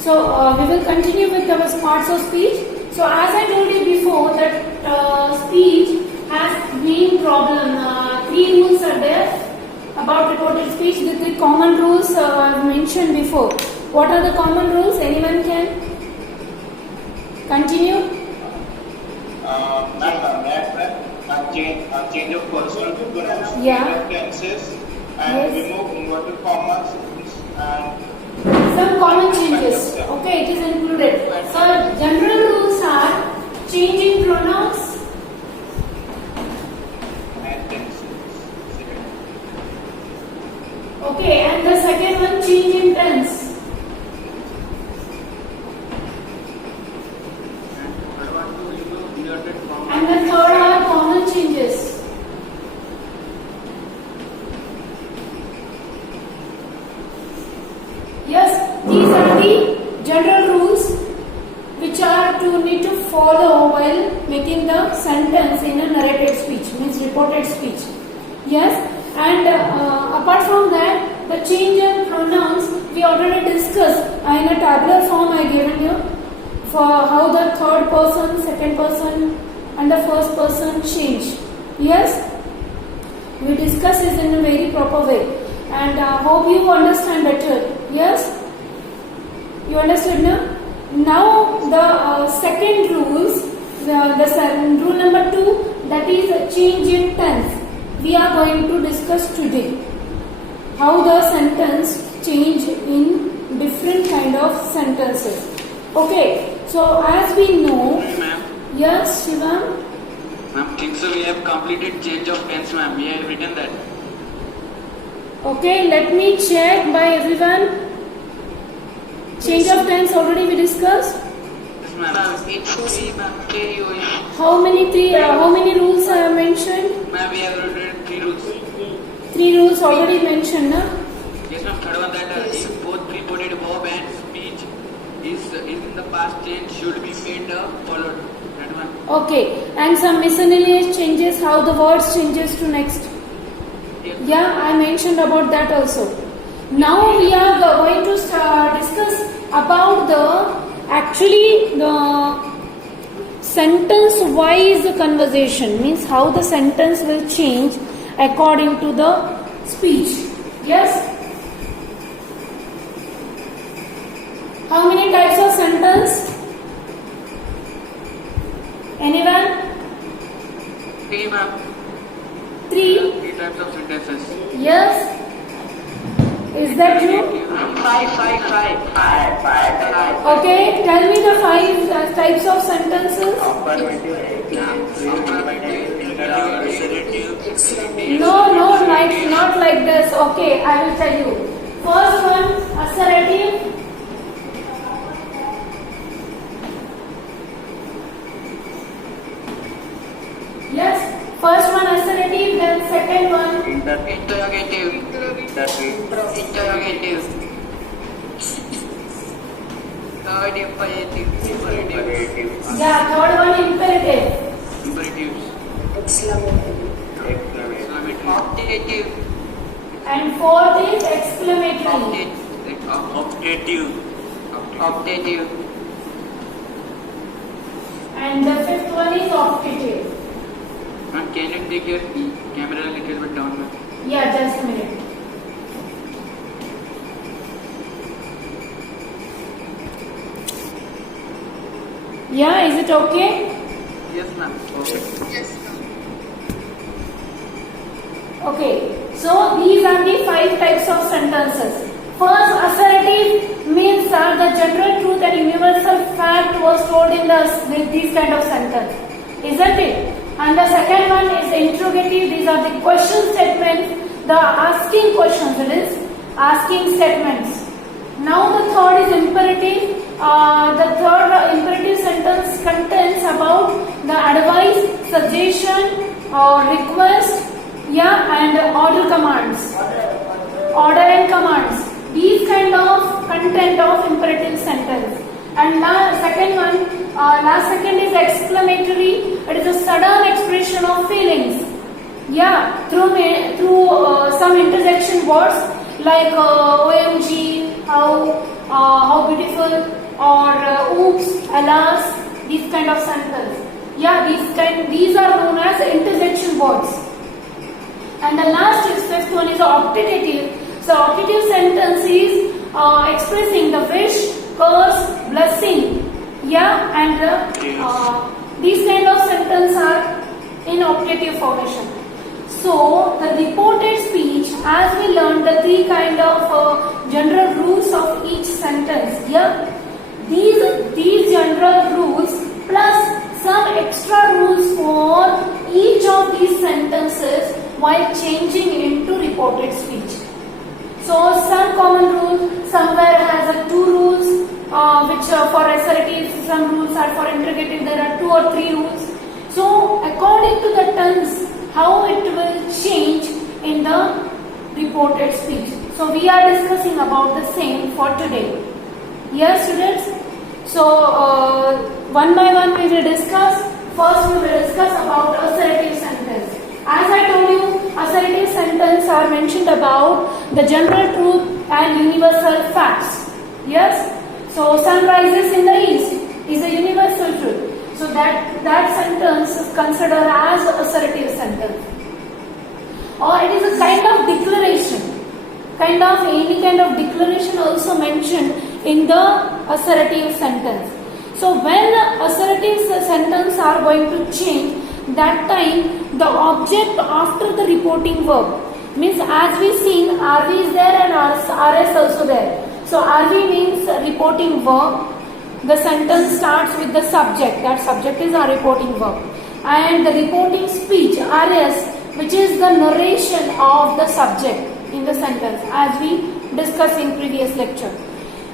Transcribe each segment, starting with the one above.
So we will continue with our parts of speech. So as I told you before that speech has main problem. Three rules are there about reported speech. The three common rules I've mentioned before. What are the common rules? Anyone can continue? Change of personal pronouns, Yeah. change of tenses, and Yes. remove inverted commas and Some common changes. Okay, it is included. So general rules are changing pronouns, tenses. okay, and the second one change in tense. And the third are common changes. Yes, these are the general rules which are to need to follow while making the sentence in a narrated speech, means reported speech. Yes, and apart from that, the change in pronouns we already discussed in a tabular form I given you for how the third person, second person, and the first person change. Yes, we discuss this in a very proper way, and hope you understand better. Yes, you understood now? Now the second rules, rule number 2, that is change in tense. We are going to discuss today how the sentence change in different kind of sentences. Okay, so as we know, Ma'am, yes, Shivam. ma'am, think so we have completed change of tense, ma'am. We have written that. Okay, let me check by everyone. Change of tense already we discussed. Yes, ma'am. It's ma'am. How many rules I have mentioned? Ma'am, we have written 3 rules. 3 rules already mentioned, na? Yes, ma'am. Third one that if both reported verb and speech is in the past tense should be made followed. That one. Okay, and some miscellaneous changes, how the words changes to next. Yes. Yeah, I mentioned about that also. Now we are going to discuss about the sentence wise conversation, means how the sentence will change according to the speech. Yes, how many types of sentence? Anyone? 3, ma'am. 3? 3 types of sentences. Yes, is that true? 5. Okay, tell me the 5 types of sentences. No, not like this. Okay, I will tell you. First one, assertive. Yes, first one assertive, then second one. Interrogative. Interrogative. Third, imperative. Yeah, third one imperative. Imperatives. Exclamatory. Optative. And fourth is exclamatory. Optative. Optative. And the fifth one is optative. Ma'am, can you take your camera a little bit down, ma'am? Yeah, just a minute. Yeah, is it okay? Yes, ma'am. Okay. Okay, so these are the 5 types of sentences. First, assertive means the general truth and universal fact was told in these kind of sentence, isn't it? And the second one is interrogative. These are the question statements, the asking questions, it is asking statements. Now the third is imperative. The third imperative sentence contains about the advice, suggestion, request, and order commands. Order and commands. These kind of content of imperative sentence. And last second is exclamatory. It is a sudden expression of feelings. Through some interjection words. like OMG, how beautiful, or oops, alas, these kind of sentence. Yeah, these are known as interjection words. And the last is fifth one is the optative. So optative sentence is expressing the wish, curse, blessing. Yeah, and these kind of sentence are in optative formation. So the reported speech, as we learned the three kind of general rules of each sentence. Yeah, these general rules plus some extra rules for each of these sentences while changing into reported speech. So some common rules, somewhere has a two rules, which for assertive, some rules are for interrogative, there are 2 or 3 rules. So according to the tense, how it will change in the reported speech. So we are discussing about the same for today. Yes, students? So one by one we will discuss. First we will discuss about assertive sentence. As I told you, assertive sentence are mentioned about the general truth and universal facts. Yes? So sun rises in the east is a universal truth. So that sentence is considered as assertive sentence. Or it is a kind of declaration. Any kind of declaration also mentioned in the assertive sentence. So when assertive sentence are going to change, that time the object after the reporting verb means, as we seen, RV is there and RS also there. So RV means reporting verb. The sentence starts with the subject. That subject is our reporting verb. And the reporting speech, RS, which is the narration of the subject in the sentence, as we discussed in previous lecture.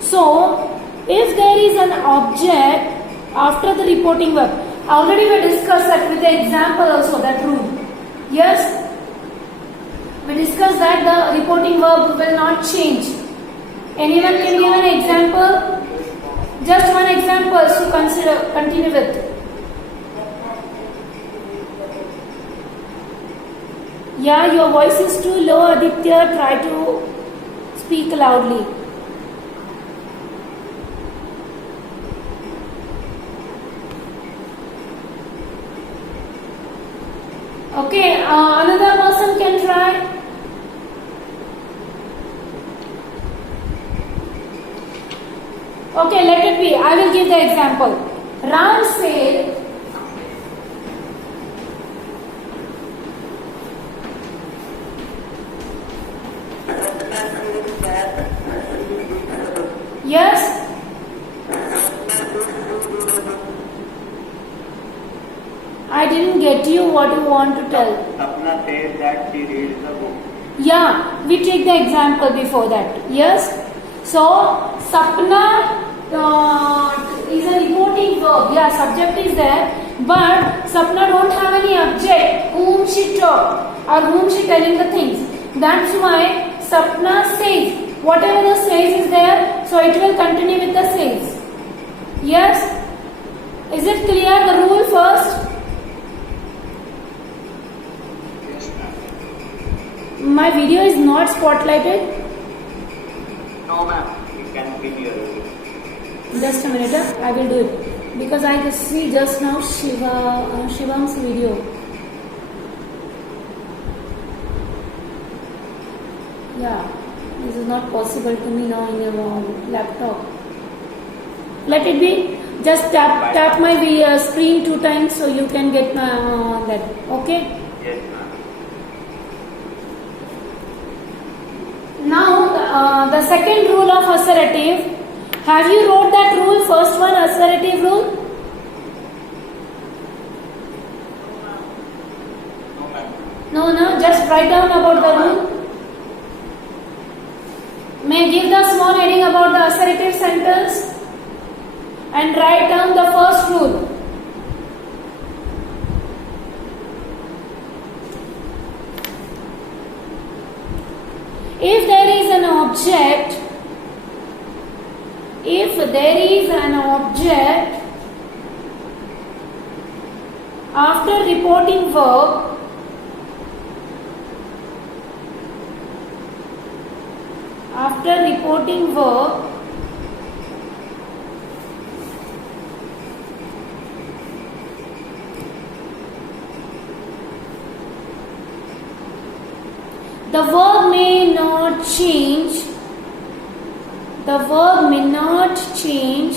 So if there is an object after the reporting verb, already we discussed that with the example also, that rule. Yes? We discussed that the reporting verb will not change. Anyone can give an example? Just one example to continue with. Yeah, your voice is too low, Aditya. Try to speak loudly. Okay, another person can try. Okay, let it be. I will give the example. Ram said, yes? I didn't get you what you want to tell. Sapna says that she reads the book. Yeah, we take the example before that. Yes? So, Sapna is a reporting verb. Yeah, subject is there. But Sapna don't have any object whom she talk or whom she telling the things. That's why Sapna says. Whatever the says is there, so it will continue with the says. Yes? Is it clear the rule first? Yes, ma'am. My video is not spotlighted. No, ma'am. You can give your rule. Just a minute, I will do it. Because I just see just now Shivam's video. Yeah, this is not possible to me now in your laptop. Let it be. Just tap my screen 2 times so you can get that. Okay? Yes, ma'am. Now the second rule of assertive. Have you wrote that rule? First one, assertive rule. No, ma'am. No, just write down about the rule. May I give the small heading about the assertive sentence and write down the first rule. If there is an object, after reporting verb, after reporting verb, the verb may not change. The verb may not change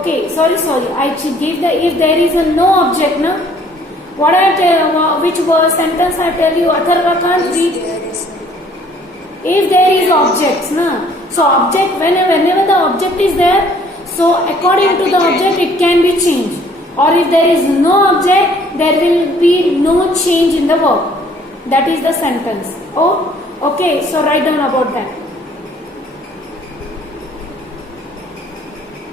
okay, sorry, I gave the if there is a no object, na? What I tell, which was sentence I tell you, Atharva can't read. If there is objects, na? So object, whenever the object is there, so according to the object it can be changed. Or if there is no object, there will be no change in the verb. That is the sentence. Oh, okay, so write down about that.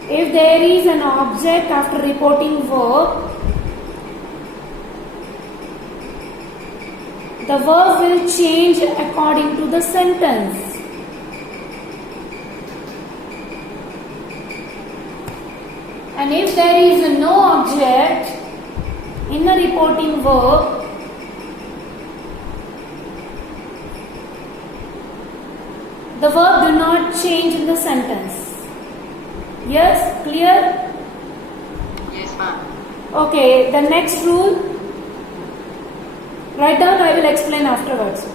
If there is an object after reporting verb, the verb will change according to the sentence. And if there is no object in the reporting verb, the verb do not change in the sentence. Yes, clear? Yes, ma'am. Okay, the next rule, write down, I will explain afterwards.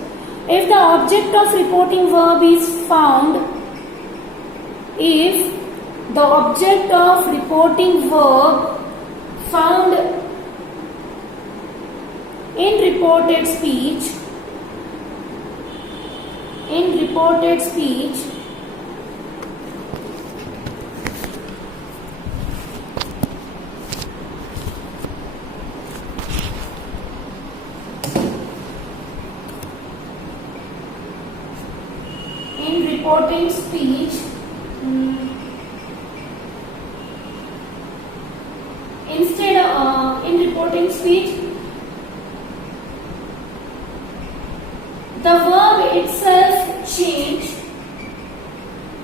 If the object of reporting verb is found, if the object of reporting verb found in reported speech, in reporting speech,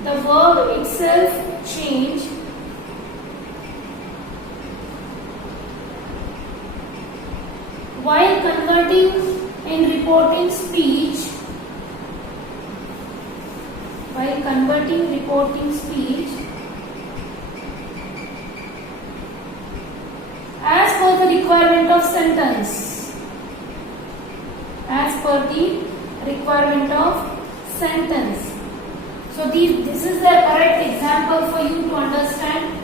the verb itself change. While converting in reporting speech. As per the requirement of sentence. So this is the correct example for you to understand.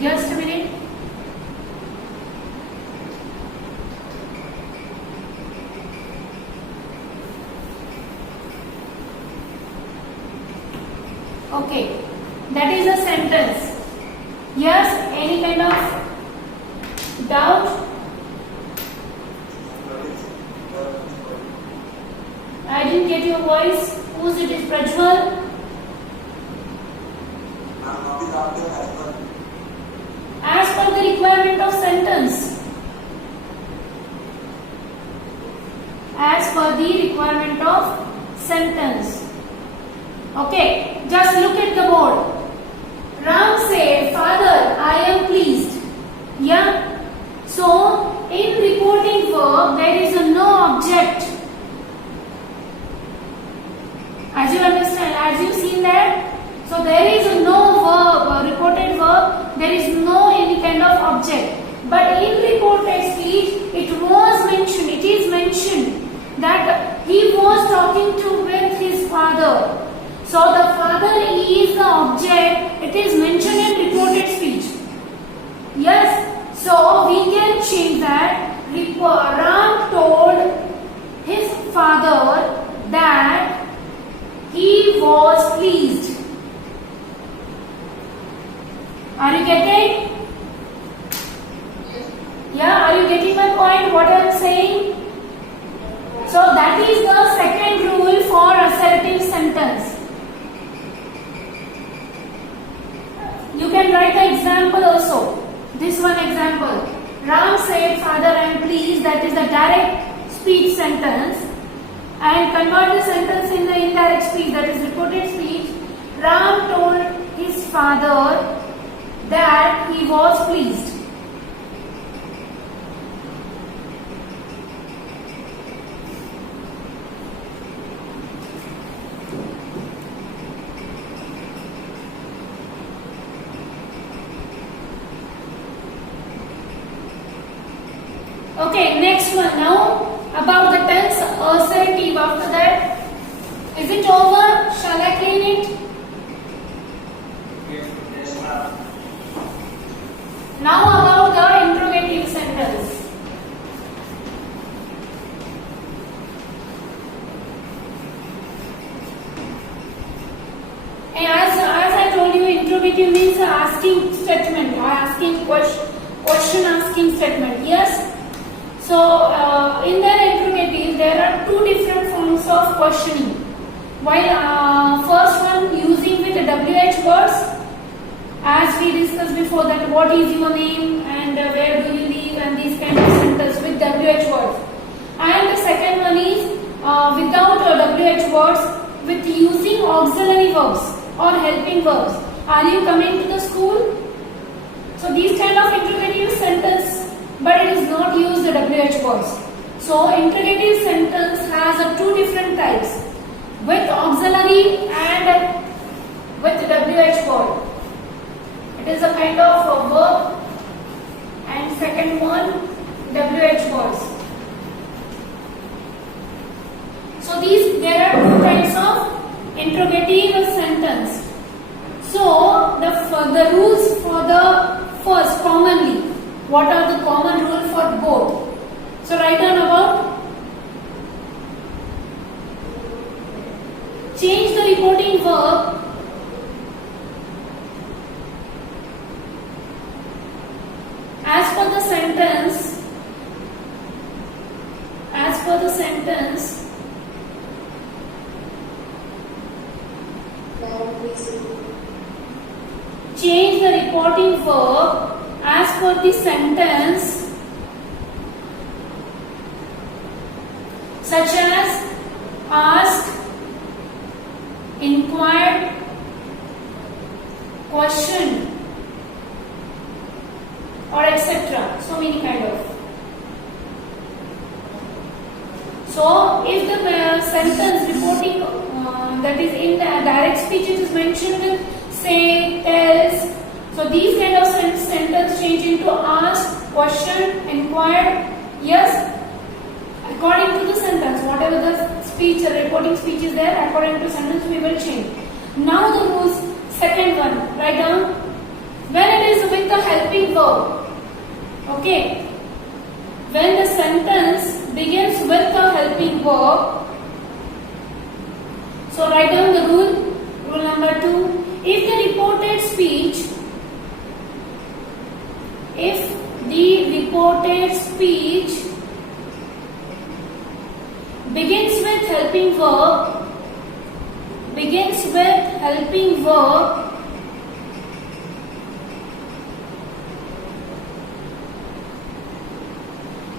Just a minute. Okay, that is a sentence. Yes, any kind of doubt? I didn't get your voice. Who's it? Is Prajwal? As per the requirement of sentence. As per the requirement of sentence. Okay, just look at the board. Ram said, "Father, I am pleased." Yeah. So, in reporting verb, there is a no object. As you understand, as you seen that, so there is no verb, reported verb, there is no any kind of object. But in reported speech, it is mentioned that he was talking with his father. So the father is the object, it is mentioned in reported speech. Yes, so we can change that. Ram told his father that he was pleased. Are you getting? Yeah, are you getting my point? What I am saying? So that is the second rule for assertive sentence. You can write the example also. This one example. Ram said, "Father, I am pleased." That is a direct speech sentence. And convert the sentence in the indirect speech, that is reported speech. Ram told his father that he was pleased. Okay, next one now about the tense assertive. After that, is it over? Shall I clean it? Yes, ma'am. Now about the interrogative sentence. And as I told you, interrogative means asking statement or asking question asking statement. Yes. So, in the interrogative, there are two different forms of questioning. While first one using with the WH words, as we discussed before, that what is your name and where do you live, and these kind of sentences with WH words. And the second one is without WH words, with using auxiliary verbs or helping verbs. Are you coming to the school? So these kind of interrogative sentence, but it is not used the WH words. So interrogative sentence has two different types, with auxiliary and with WH word. It is a kind of a verb, and second one WH words. So there are two kinds of interrogative sentence. So the rules for the first commonly. What are the common rules for both? So write down about change the reporting verb as per the sentence. As per the sentence. Change the reporting verb as per the sentence, such as asked, inquired, questioned, or etc. So many kind of. So if the sentence reporting that is in the direct speech, it is mentioned with say, tells. So these kind of sentence change into asked, questioned, inquired. Yes, according to the sentence, whatever the speech, the reporting speech is there, according to sentence we will change. Now the rules, second one, write down. When it is with the helping verb, okay. When the sentence begins with the helping verb, so write down the rule. Rule number 2. If the reported speech begins with helping verb,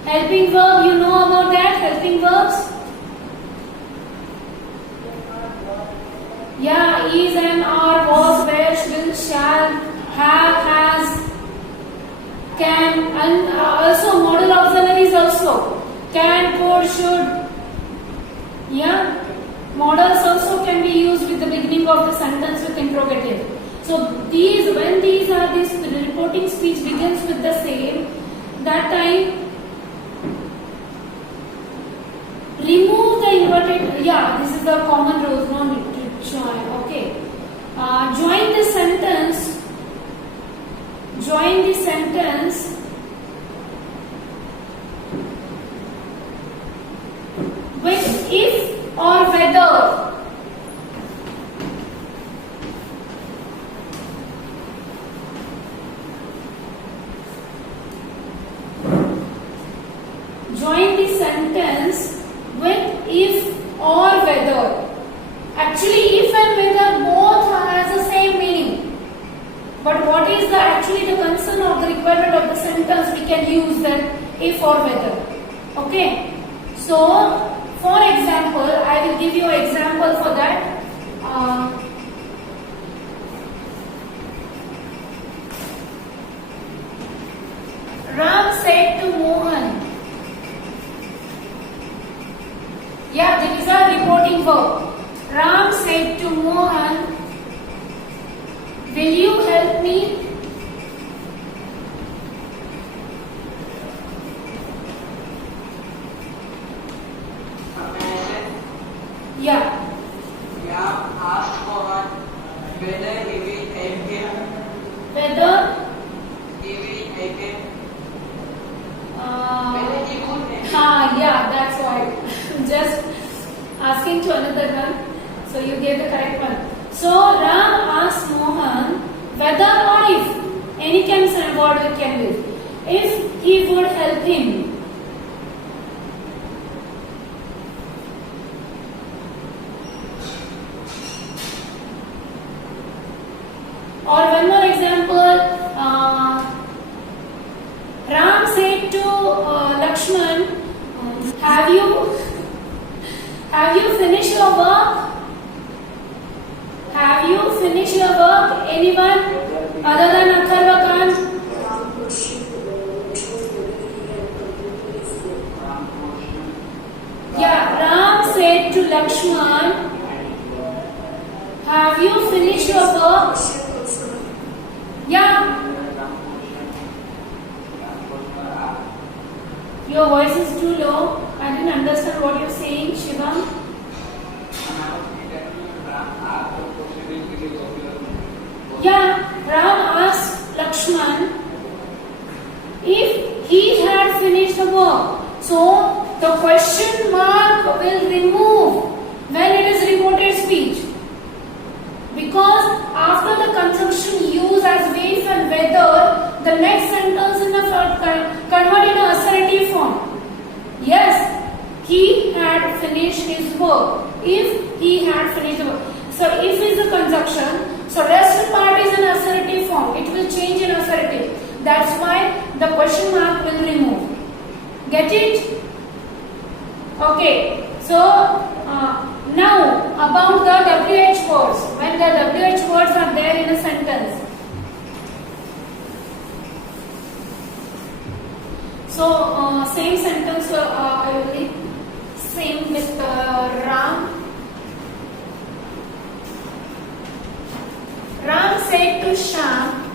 helping verb, you know about that, helping verbs? Yeah, is and are, was, were, will, shall, have, has, can, and also modal auxiliaries also. Can, could, should. Yeah, modals also can be used with the beginning of the sentence with interrogative. So when these are this reporting speech begins with the same, that time remove the inverted. Yeah, this is the common rules. No need to join. Okay, join the sentence. Join the sentence with if or whether. Join the sentence with if or whether. Actually, if and whether both has the same meaning. But what actually the concern of the requirement of the sentence, we can use that if or whether. Okay. So, for example, I will give you an example for that. Ram said to Mohan. Yeah, there is a reporting verb. Ram said to Mohan, will you help me? Yeah. Ram asked Mohan whether he will help him. Whether He will help him. uh, Whether he would help him. yeah, that's why. Just asking to another one. So you gave the correct one. So Ram asked Mohan whether or if, any can send word we can use, if he would help him. Or one more example, Ram said to Lakshman, have you finished your work? Have you finished your work? Anyone other than Atharva Khan? Yeah, Ram said to Lakshman, have you finished your work? Yeah. Your voice is too low. I didn't understand what you're saying, Shivam. Yeah, Ram asked Lakshman if he had finished the work. So the question mark will remove when it is reported speech. Because after the conjunction used as if and whether, the next sentence is converted in a assertive form. Yes, he had finished his work. If he had finished the work. So if is a conjunction, so rest part is an assertive form. It will change in assertive. That's why the question mark will remove. Get it? Okay. So now about the WH words. When the WH words are there in a sentence. So same sentence I will leave. Same with Ram. Ram said to Shyam,